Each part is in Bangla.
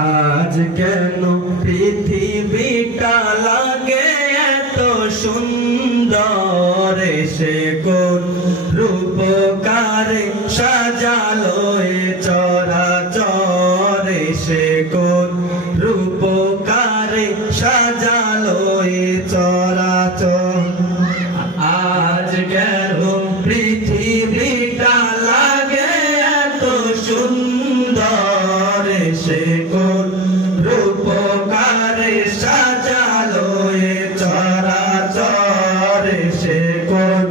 আজ কেন পৃথিবীটা লাগে এত সুন্দর, সে কোন রূপকারে সাজালো এ চরাচর, সে কোন রূপকারে সাজালো এ চরাচর। আজ কেন পৃথিবীটা লাগে এত সুন্দর, সে কোন রূপকারে সাজালো এ চরাচর, সে কোন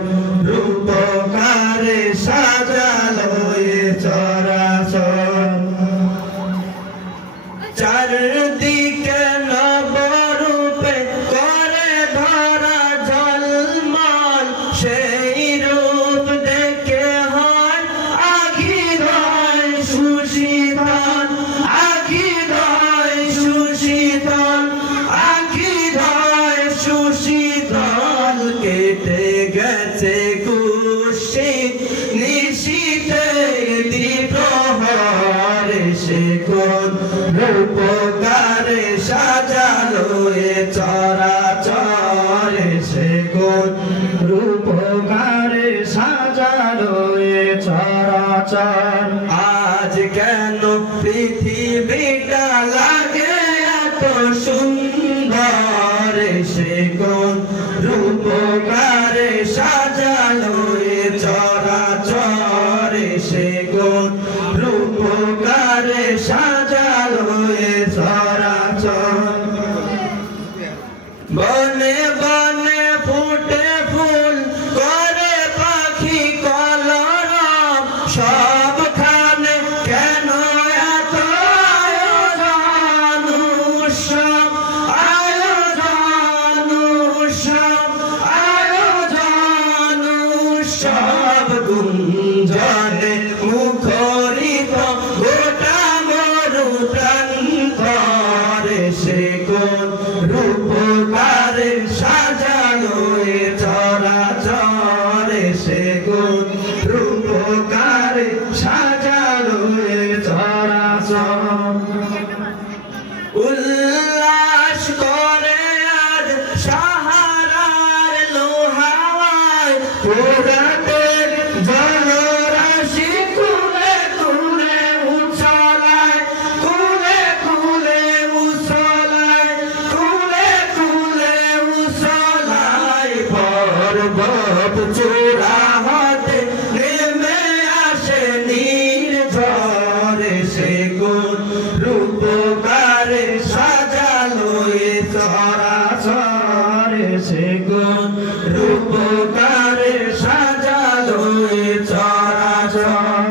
রূপকারে সাজালো এ চরাচর। চারদিকে নবরূপে করে ধরা ঝলমল, সেই রূপ দেখে হয় আখিরায় সুশীতল, আখিরায় সুশীতল, আখিরায় সুশীতল। কেটে গেছে কুশিত নিশীথের দ্বিপ্রহর, সে কোন রূপকারে সাজালো এ চরাচর, সে কোন রূপকারে সাজালো এ চরাচর। আজ কেন পৃথিবীটা লাগে এত সুন্দর, সে কোন রূপকারে সাজালো এ চরাচর, সে কোন রূপকারে সাজালো এ চরাচর। বনে বনে ফুটে ফুল করে পাখি কলরব, সবখানে কেন এত আয়োজন উৎসব, আয়োজন উৎসব, আয়োজন উৎসব। গুঞ্জনে মুখরিত গোটা মরু প্রান্তর, সে কোন রূপকারে সাজালো এ চরাচর, সে কোন রূপকারে সাজালো এ চরাচর। উল্লাস করে আজ সাহারার লোহাওয়ায়, পুরাতের জলরাশি কুলে কুলে উছলায়, কুলে কুলে উছলায়, কুলে কুলে উছলায়। পর্বত চূড়া হতে নেমে আসে নির্ঝর, সে কোন রূপকারে সাজালো এ চরাচর, সে কোন রূপকারে সাজালো এ চরাচর।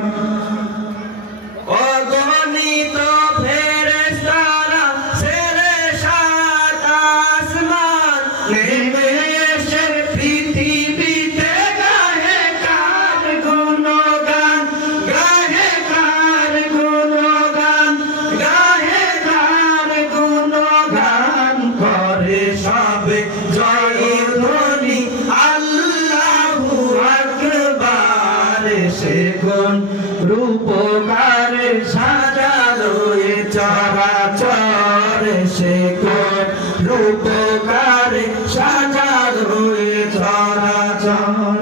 অগণিত ফেরেশতারা ছেড়ে সাত আসমান, নেমে এসে পৃথিবীতে গাহে কার গুণগান, গাহে কার গুণগান, গাহে কার গুণগান। করে সবে জয়ধ্বনি আল্লাহু আকবার, সে কোন রূপকারে সাজালো এ চরাচর, সে কোন রূপকারে সাজালো এ চরাচর।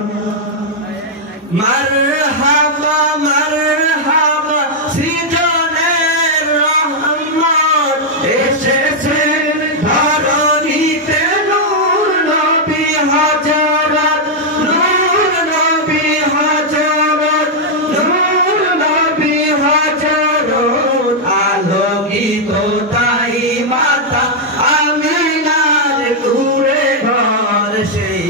মারহাবা মারহাবা সৃজনের রহমত, এসেছেন ধরণীতে নূর নবী হযরত, নূর নবী হযরত, নূর নবী হযরত। আলোকিত তাই মাতা আমিনার কুঁড়ে ঘর, সেই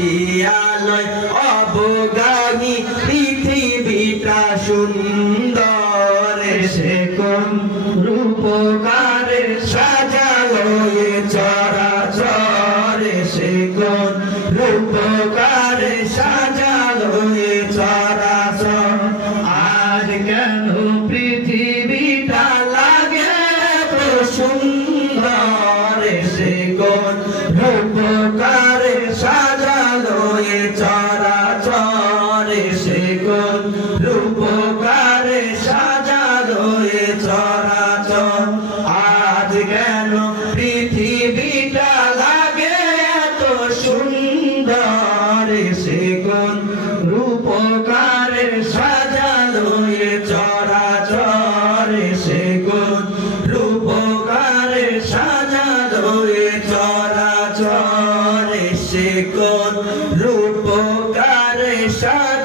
আলোয় অবগাহী পৃথিবীটা সুন্দর, সে কোন রূপকারে সাজালো এ চরাচর, সে কোন রূপকারে সাজালো এ চরাচর। আজ কেন পৃথিবীটা লাগে এত সুন্দর, সে কোন রূপকারে সাজালো এ চরাচর, সে কোন রূপকারে সাজালো এ চরাচর। আর সে কোন রূপকার সাজ